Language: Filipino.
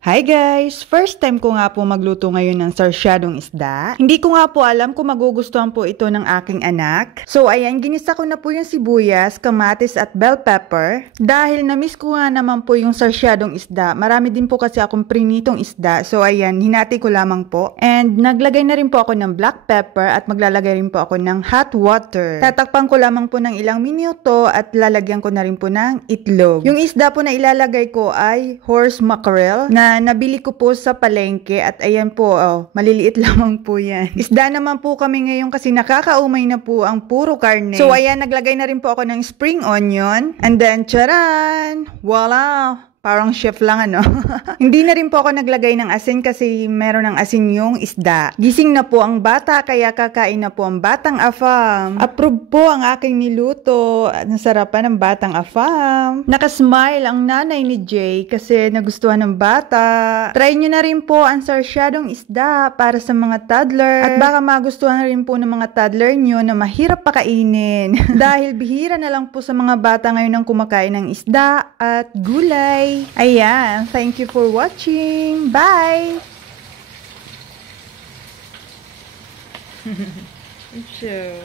Hi guys! First time ko nga po magluto ngayon ng sarsyadong isda. Hindi ko nga po alam kung magugustuhan po ito ng aking anak. So ayan, ginisa ko na po yung sibuyas, kamatis at bell pepper. Dahil na-miss ko nga naman po yung sarsyadong isda. Marami din po kasi akong prinitong isda. So ayan, hinati ko lamang po. And naglagay na rin po ako ng black pepper at maglalagay rin po ako ng hot water. Tatakpan ko lamang po ng ilang minuto at lalagyan ko na rin po ng itlog. Yung isda po na ilalagay ko ay horse mackerel na nabili ko po sa palengke at ayan po, maliliit lamang po yan. Isda naman po kami ngayon kasi nakakaumay na po ang puro karne. So ayan, naglagay na rin po ako ng spring onion and then charan! Voila! Parang chef lang ano. Hindi na rin po ako naglagay ng asin kasi meron ng asin yung isda. Gising na po ang bata kaya kakain na po ang batang afam. Approve po ang aking niluto. Nasarapan ng batang afam. Nakasmile ang nanay ni Jay kasi nagustuhan ng bata. Try nyo na rin po ang sarsyadong isda para sa mga toddler. At baka magustuhan na rin po ng mga toddler nyo na mahirap pakainin. Dahil bihira na lang po sa mga bata ngayon ang kumakain ng isda at gulay. Ayan, thank you for watching. Bye! Sure.